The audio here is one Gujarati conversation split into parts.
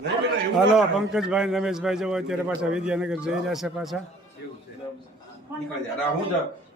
હાલો પંકજભાઈ રમેશભાઈ જવો અત્યારે પાછા વિદ્યાનગર જઈ રહ્યા છે પાછા.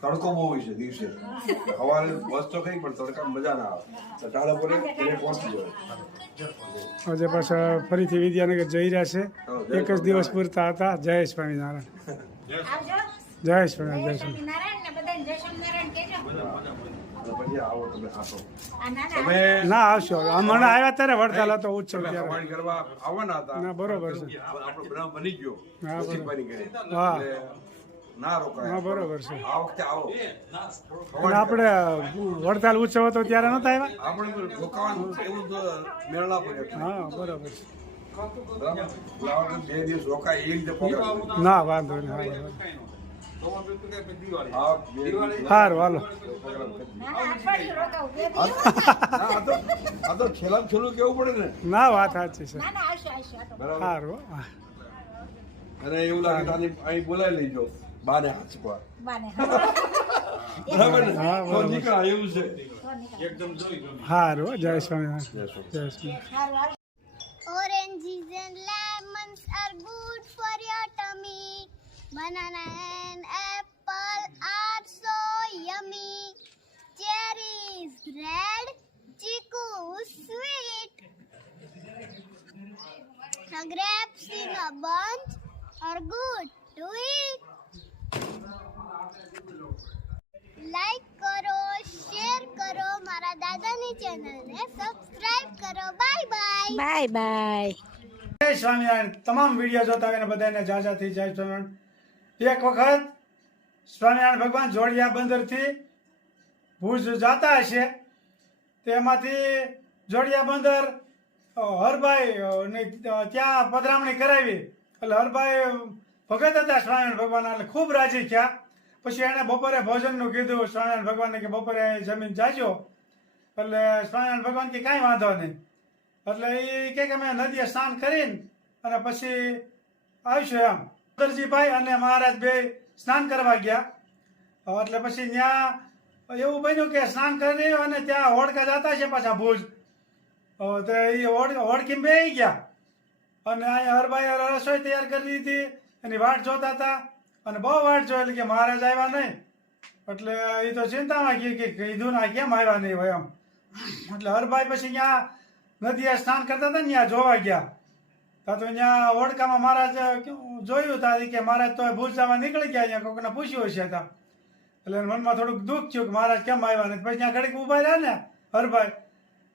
તડકો બહુ હોય છે દિવસે સવારે બસ તો કઈ પણ તડકા મજા ના આવે ટાળો પડે એને પહોંચી જાય. આજે પાછા ફરીથી વિદ્યાનગર જઈ રહ્યા છે. એક જ દિવસ પૂરતા હતા. જય સ્વામિનારાયણ. જય સ્વામિનારાયણ. પછી આવો તમે આસો ના આવશો હમણાં આવ્યા ત્યારે વડતાલ હતો ઉત્સવ ત્યારે સફાઈ કરવા આવવાના હતા. ના બરોબર છે. આપણો બનાવ બની ગયો હા, બરોબર. નસીબભાઈની ઘરે. હા. એટલે ના રોકાય. હા બરોબર છે. આ વખતે આવો અને આપણે વડતાલ ઉત્સવ હતો ત્યારે નતા આવ્યા. આપણે રોકાવાનું એવું તો મેળ ના પડે. હા બરોબર છે. બરાબર લાવો 2 દિવસ રોકાય એક જ પગાર. ના વાંધો નહીં. હા, 2 સારું હાલો. આ તો છેલ્લા છેલ્લું કેવું પડે ને. ના વાત સાચી છે. બરાબર સારું હા. અને એવું લાગે તો અહીં બોલાવી લેજો બાને હાચવા. બરાબર ને હા, તો બરાબર. નીકળા એવું છે. સારું જય સ્વામિનારાયણ. જય Swaminarayan. Oranges and lemons are good for your tummy. Banana and apple are so yummy. Cherries red, chiku sweet. Grapes in a bunch are good to eat. Like કરો, શેર કરો, મારા દાદાની ચેનલને સબસ્ક્રાઇબ કરો. Bye bye. Bye bye. જય સ્વામિનારાયણ. તમામ વિડીયો જોતા હોય ને બધાને જાજાથી જય સ્વામિનારાયણ. એક વખત સ્વામિનારાયણ ભગવાન જોડિયા બંદરથી ભુજ જતા હશે તેમાંથી જોડિયા બંદર હરભાઈ ને ત્યાં પધરામણી કરાવી એટલે હરભાઈ ભગત હતા સ્વામિનારાયણ ભગવાન એટલે ખૂબ રાજી થયા. પછી એણે બપોરે ભોજનનું કીધું સ્વામિનારાયણ ભગવાનને કે બપોરે જમીન જાજો એટલે સ્વામિનારાયણ ભગવાન કે કાંઈ વાંધો નહીં. એટલે એ કે અમે નદીએ સ્નાન કરીને અને પછી આવીશું એમ. સુંદરજીભાઈ અને મહારાજ બે સ્નાન કરવા ગયા. એટલે પછી ત્યાં એવું બન્યું કે સ્નાન કરી અને ત્યાં હોડકા જતા છે પાછા ભુજ. તો એ હોડકીમાં બેસી ગયા અને અહીંયા હરભાઈ રસોઈ તૈયાર કરી દીધી એની વાટ જોતા હતા અને બહુ વાટ જોઈ એટલે કે મહારાજ આવ્યા નહીં. એટલે એ તો ચિંતામાં ગઈ કે કીધું ના કેમ આવ્યા નહીં હોય એમ. એટલે હરભાઈ પછી ત્યાં નદીએ સ્નાન કરતા હતા ને ત્યાં જોવા ગયા. તો ત્યાં હોડકામાં મહારાજ જોયું હતા કે મહારાજ તો ભુજ જવા નીકળી ગયા. અહીંયા કોકને પૂછ્યું હશે હતા એટલે મનમાં થોડુંક દુઃખ થયું કે મહારાજ કેમ આવ્યા નહીં. પછી ત્યાં ઘડીક ઊભા રહ્યા ને હરભાઈ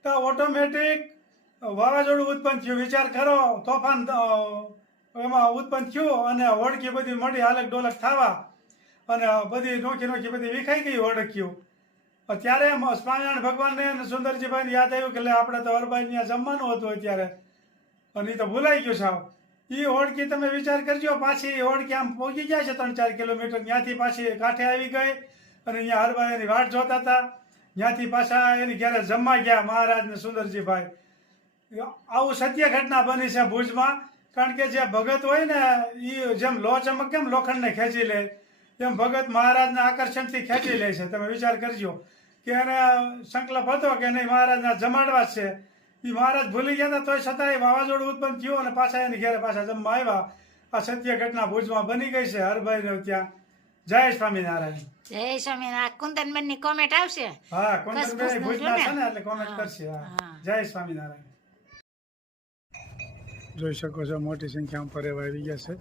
તો ઓટોમેટિક વાવાઝોડું ઉત્પન્ન થયું. વિચાર કરો તોફાન એમાં ઉત્પન્ન થયું અને હોડકી બધી મળી હાલક ડોલક થવા અને બધી નોખી નોખી બધી વિખાઈ ગઈ હોડકીઓ. ત્યારે સ્વામિનારાયણ ભગવાનને અને સુંદરજીભાઈને યાદ આવ્યું કે આપણે તો હરભાઈ ત્યાં જમવાનું હતું અત્યારે અને એ તો ભૂલાઈ ગયું સાવ. એ હોડકી તમે વિચાર કરજો પાછી હોડકી આમ પહોંચી જાય છે 3-4 કિલોમીટર. ત્યાંથી પાછી કાંઠે આવી ગઈ અને અહીંયા હરભાઈ એની વાટ જોતા હતા. ત્યાંથી પાછા એની ઘરે જમવા ગયા મહારાજ ને સુંદરજીભાઈ. આવું સત્ય ઘટના બની છે ભુજમાં. કારણ કે જે ભગત હોય ને એ જેમ લો ચમક કેમ લોખંડને ખેંચી લે એમ ભગત મહારાજના આકર્ષણથી ખેંચી લે છે. તમે વિચાર કરજો કે એને સંકલ્પ હતો કે નહીં મહારાજના જમાડવા જ છે. એ મહારાજ ભૂલી ગયા હતા તોય છતાંય વાવાઝોડું ઉત્પન્ન થયું અને પાછા એની ઘરે પાછા જમવા આવ્યા. આ સત્ય ઘટના ભુજમાં બની ગઈ છે હરભાઈને ત્યાં. જય સ્વામિનારાયણ. જય સ્વામિનારાયણ. કુંદનબેન ની કોમેન્ટ આવશે. હા કુંદનબેન ભુજના છે ને એટલે કોમેન્ટ હા, કરશે. હા હા. જય સ્વામિનારાયણ. જોઈ શકો છો મોટી સંખ્યામાં પરેવા આવી ગયા છે.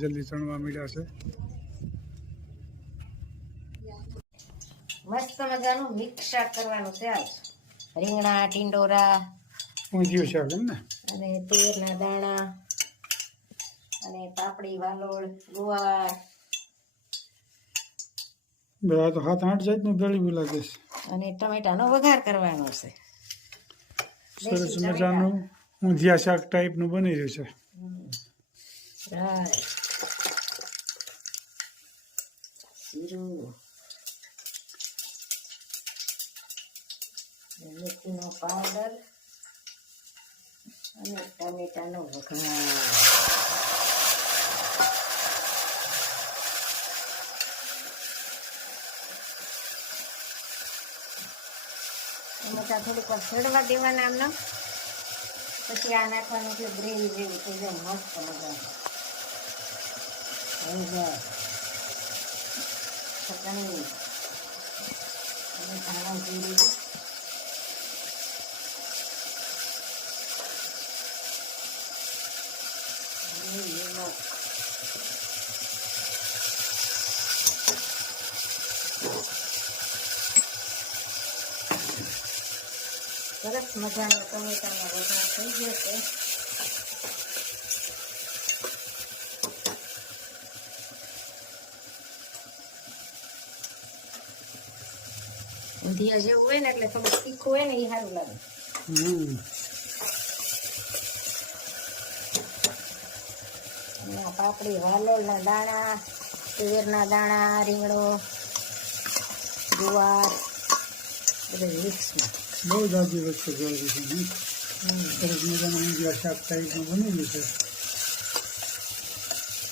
જલ્દી ચણવા મળ્યા છે. મસ્ત મજાનું મિક્સ શાક કરવાનું છે આજ. રીંગણા, ટીંડોરા ઊંધિયું છે એમ ને. અને તુવેરના દાણા અને પાપડી, વાલોળ, ગુવાર બધા તો 7-8 જાતનું ભેળું લાગે છે. અને ટમેટાનો વઘાર કરવાનો છે. સરસ મજાનું ઊંધિયા શાક ટાઈપનું બની રહ્યું છે. રાઈ, જીરું, મેથીનો પાવડર અને ટમેટાનો વઘાર. ટમેટા થોડીક વાર સડવા દેવાના આમને, પછી આ નાખવાનું એટલે ગ્રેવી જેવી થઈ જાય મસ્ત મજાનું. ચટણી અને ધાણા જીરું લીમડો. સરસ મજાનો ટમેટાનો વઘાર થઈ ગયો છે. ઊંધિયા જેવું હોય ને એટલે થોડું તીખું હોય ને એ સારું લાગે. અને આ પાપડી, વાલોળના દાણા, તુવેરના દાણા, રીંગણો, જુવાર બધું મિક્સમાં. બહુ જાજી વસ્તુ જોઈ છે. સરસ મજાનું ઊંધિયા શાક ટાઈપનું બનેલું છે.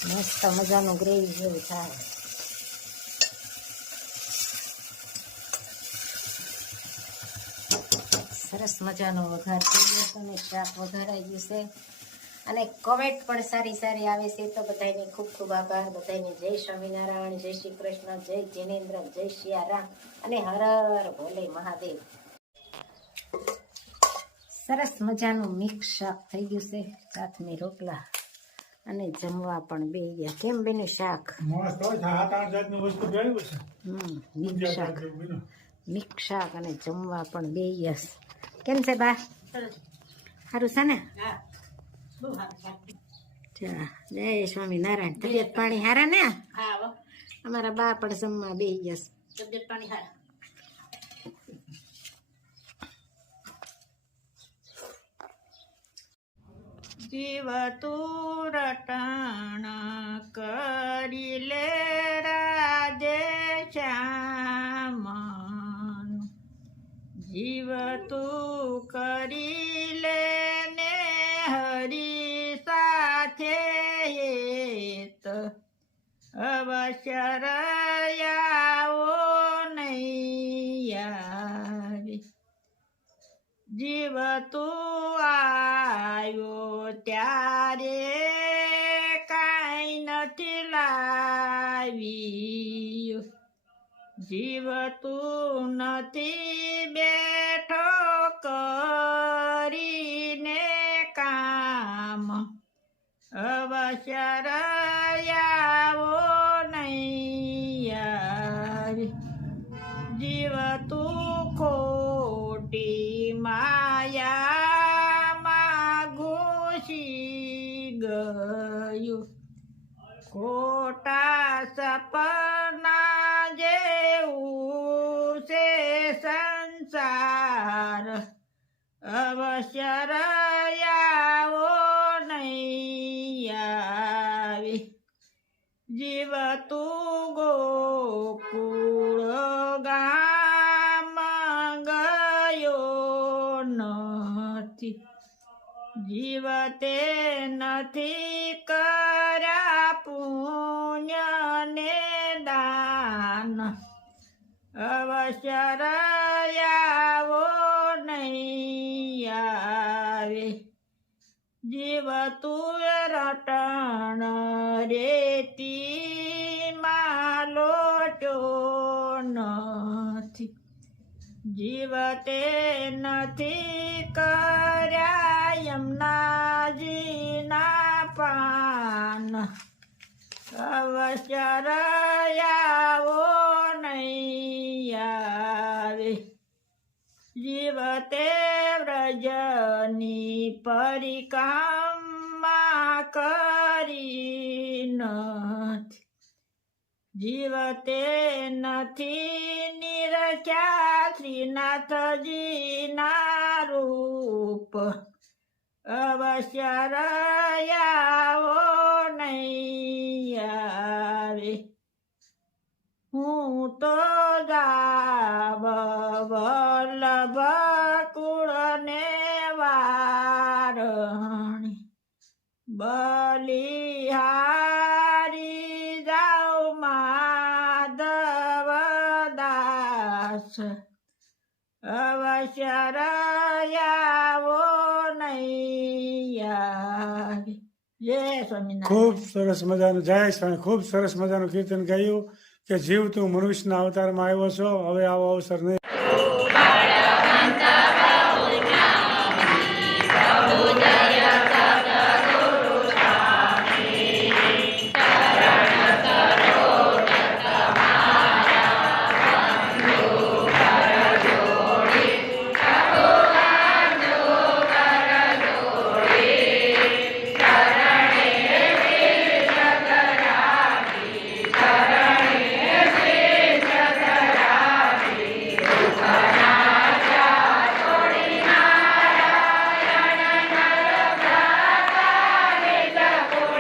મસ્ત મજાનું ગ્રેવી જેવું થાય. સરસ મજાનો વઘાર થઈ ગયો છે અને શાક વઘારાઈ ગયું છે અને કમેન્ટ પણ સારી સારી આવે છે. તો બધાને ખૂબ ખૂબ આભાર. બધાને જય સ્વામિનારાયણ, જય શ્રી કૃષ્ણ, જય જિનેન્દ્ર, જય સિયારામ અને હર હર ભોલે મહાદેવ. સરસ મજાનું મિક્સ શાક થઈ ગયું છે, સાથમે રોટલા અને જમવા પણ બે ગયા. કેમ બેનું શાક? મસ્ત હોય, 7-8 જાતની વસ્તુ ભેળવી છે. મિક્સ શાક, મિક્સ શાક અને જમવા પણ બે ગયા. કેમ છે બા? સારું છે ને? ચા જય સ્વામિનારાયણ. તબિયત પાણી હારા ને? અમારા બા પણ જમવા બે ગયા. તબિયત પાણી હારા. જીવ તું રટણ કરી લે રાજે શ્યામ, જીવ તું કરી લે ને હરી સાથે હેત, અવશ્ય રયાવો નહીં આવી. જીવ તું આવ્યો ત્યારે કાંઈ નથી લાવ્યું, જીવ તું નથી બેઠો કરીને કામ, અવશ્ય રયાવો નહીં આવી. જીવ તું ખોટી માયામાં ઘૂસી ગયું, ખોટા સપના જેવું છે સંસાર, અવશ્ય રયાવો નહીં આવી. જીવ તું ગોકુળ ગામ ગયો નથી, જીવ તે નથી કર્યા પુણ્ય ને દાન, અવશ્ય રયાવો નહીં આવે. જીવ તું રટણ રેતી માં લોટ્યો નથી, જીવ તે નથી કર્યા યમુનાજીના પાન, અવશ્ય રયાવો નહીં આવે. જીવ તે વ્રજની પરિક્રમા કરી નથી, જીવ તે નથી નિરખ્યા શ્રીનાથજીના રૂપ, અવશ્ય રયાવો નહીં આવે. હું તો જાવ વલ્લભ કુળને વારણી, બલિહારી જાઉ માધવ દાસ, અવશ્ય શરયાવો નૈયા જય સ્વામિનારાયણ. ખૂબ સરસ મજાનું જય સ્વામી, ખૂબ સરસ મજાનું કીર્તન ગાયું કે જીવ તું મનુષ્યના અવતારમાં આવ્યો છો, હવે આવો અવસર નહીં.